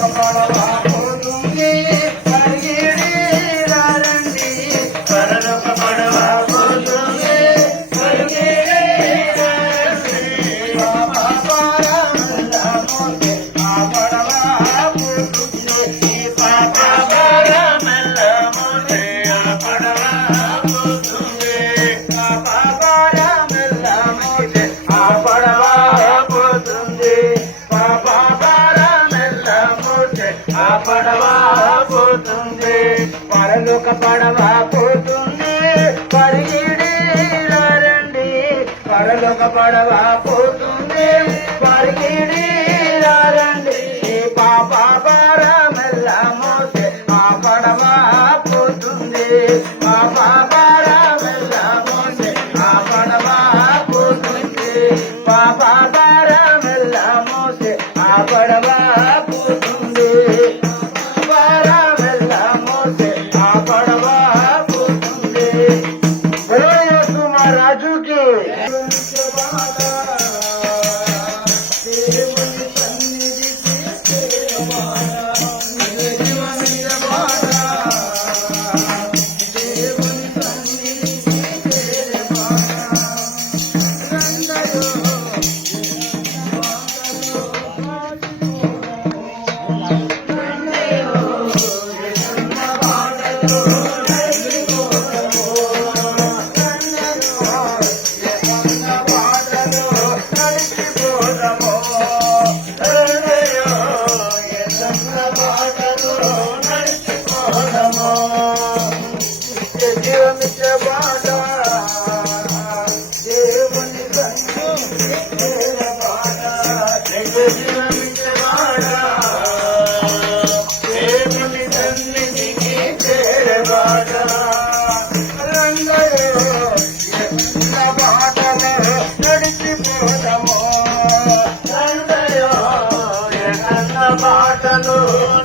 Thank you. ఆ పడవ పోతుంది పరలోక పడవ పోతుంది పరిగిడి రండి పరలోక పడవ పోతుంది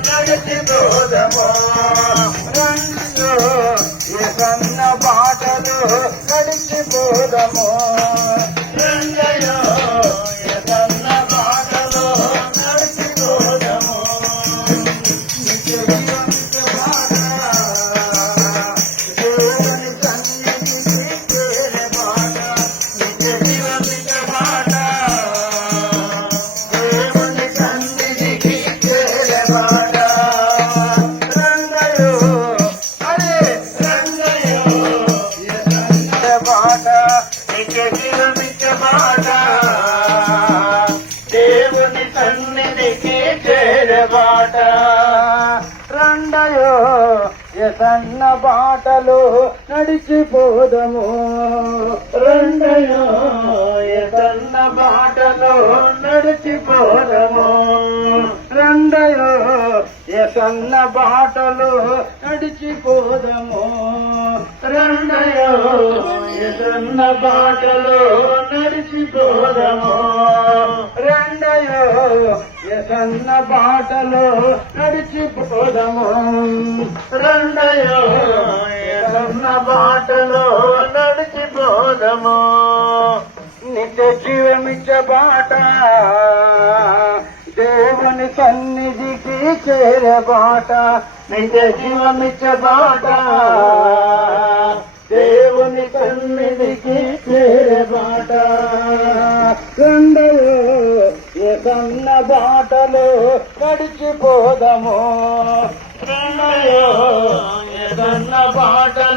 జగతి బోధమో రంగు సన్న బాటలు నడిచి బోధమో దేవుని చేరబాట. రండయో సన్న బాటలు నడిచిపోదము. రెండయో సన్న బాటలు నడిచిపోదము. రెండయో సన్న బాటలు నడిచిపోదము. రండయో ఎదన్న బాటలో నడిచిపోదము రండయో ఎదన్న బాటలో నడిచిపోదము రండయో ఎదన్న బాటలో నడిచిపోదము నిత్య జీవమిచ్చ బాట దేవుని సన్నిధికి చేరే బాట. నిజ జీవమిచ్చ బాట. దేవుని సన్నిధికి చేరే బాట. రెండయో ఏ సన్న బాటలో నడిచిపోదము. రెండయో ఏ సన్న బాటలో